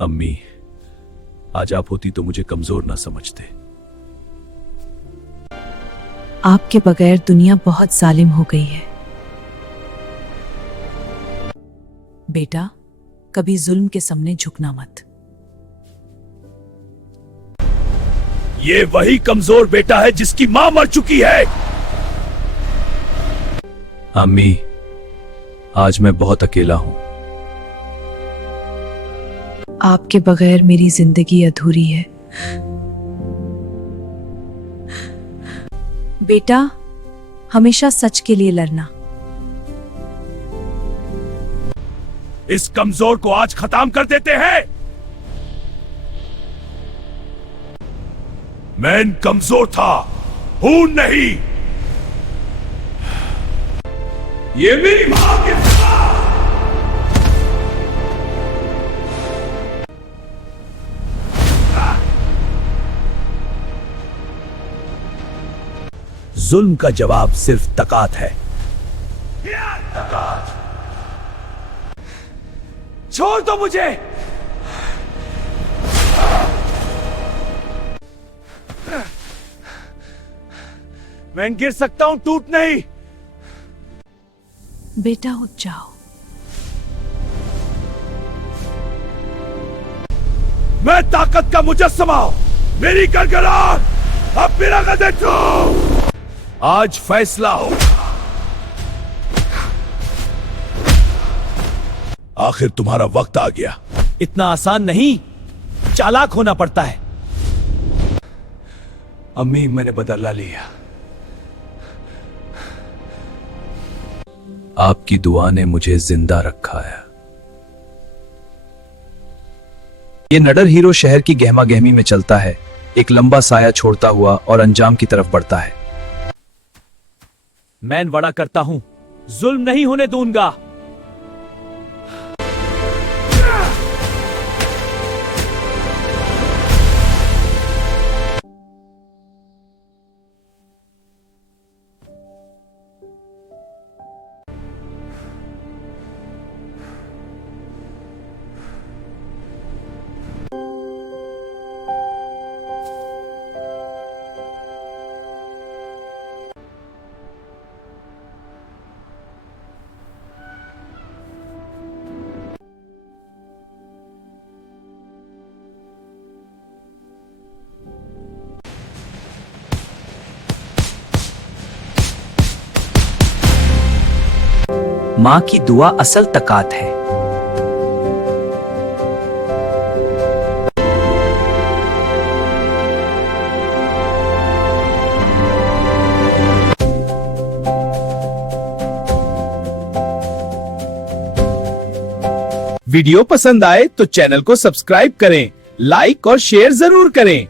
अम्मी, आज आप होती तो मुझे कमजोर ना समझते। आपके बगैर दुनिया बहुत जालिम हो गई है। बेटा, कभी जुल्म के सामने झुकना मत। ये वही कमजोर बेटा है जिसकी मां मर चुकी है। अम्मी, आज मैं बहुत अकेला हूं। आपके बगैर मेरी जिंदगी अधूरी है। बेटा, हमेशा सच के लिए लड़ना। इस कमजोर को आज खत्म कर देते हैं। मैं कमजोर था, हूं नहीं। ये मेरी मां की जुल्म का जवाब सिर्फ तकात है। तकात। छोड़ दो मुझे। मैं गिर सकता हूं, टूट नहीं। बेटा, उठ जाओ। मैं ताकत का मुजस्समा हूं। मेरी गड़गड़ाहट अब मेरा गदर छू। आज फैसला हो। आखिर तुम्हारा वक्त आ गया। इतना आसान नहीं, चालाक होना पड़ता है। अम्मी, मैंने बदला लिया। आपकी दुआ ने मुझे जिंदा रखा है। ये नडर हीरो शहर की गहमा गहमी में चलता है, एक लंबा साया छोड़ता हुआ और अंजाम की तरफ बढ़ता है। मैं वड़ा करता हूं, जुल्म नहीं होने दूंगा। मां की दुआ असल तकात है। वीडियो पसंद आए तो चैनल को सब्सक्राइब करें, लाइक और शेयर जरूर करें।